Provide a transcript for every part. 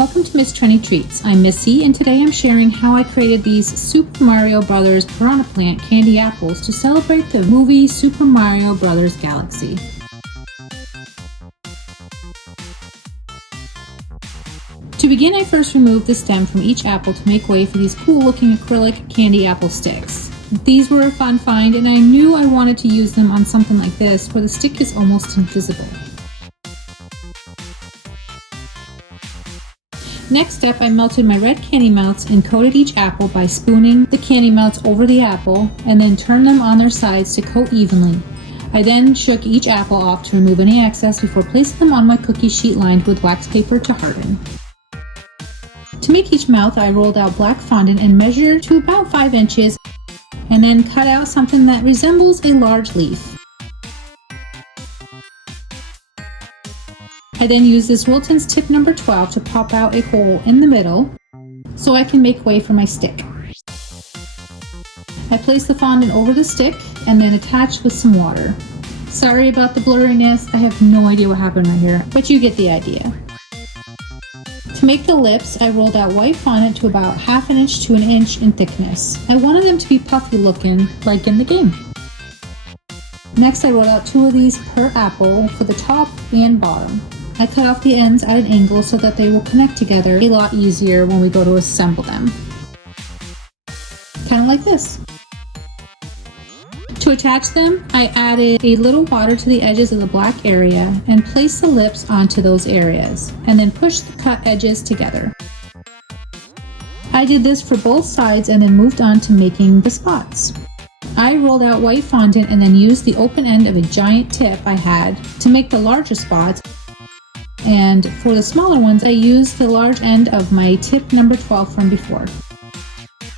Welcome to Miss Trendy Treats. I'm Missy, and today I'm sharing how I created these Super Mario Bros. Piranha Plant candy apples to celebrate the movie Super Mario Bros. Galaxy. To begin, I first removed the stem from each apple to make way for these cool looking acrylic candy apple sticks. These were a fun find, and I knew I wanted to use them on something like this where the stick is almost invisible. Next up, I melted my red candy melts and coated each apple by spooning the candy melts over the apple and then turned them on their sides to coat evenly. I then shook each apple off to remove any excess before placing them on my cookie sheet lined with wax paper to harden. To make each mouth, I rolled out black fondant and measured to about 5 inches and then cut out something that resembles a large leaf. I then used this Wilton's tip number 12 to pop out a hole in the middle so I can make way for my stick. I placed the fondant over the stick and then attached with some water. Sorry about the blurriness, I have no idea what happened right here, but you get the idea. To make the lips, I rolled out white fondant to about 1/2 inch to 1 inch in thickness. I wanted them to be puffy looking, like in the game. Next, I rolled out 2 of these per apple for the top and bottom. I cut off the ends at an angle so that they will connect together a lot easier when we go to assemble them. Kind of like this. To attach them, I added a little water to the edges of the black area and placed the lips onto those areas, and then pushed the cut edges together. I did this for both sides and then moved on to making the spots. I rolled out white fondant and then used the open end of a giant tip I had to make the larger spots. And for the smaller ones, I used the large end of my tip number 12 from before.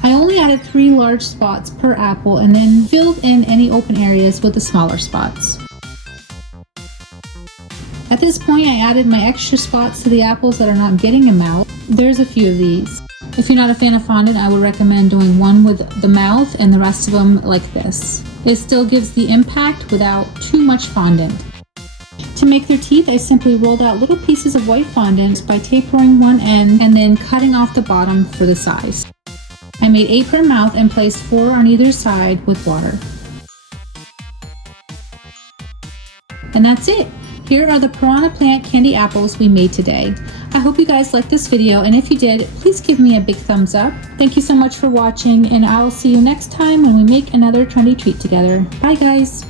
I only added 3 large spots per apple and then filled in any open areas with the smaller spots. At this point, I added my extra spots to the apples that are not getting a mouth. There's a few of these. If you're not a fan of fondant, I would recommend doing one with the mouth and the rest of them like this. It still gives the impact without too much fondant. To make their teeth, I simply rolled out little pieces of white fondant by tapering one end and then cutting off the bottom for the size. I made 8 per mouth and placed 4 on either side with water. And that's it! Here are the Piranha Plant candy apples we made today. I hope you guys liked this video, and if you did, please give me a big thumbs up. Thank you so much for watching, and I will see you next time when we make another trendy treat together. Bye guys!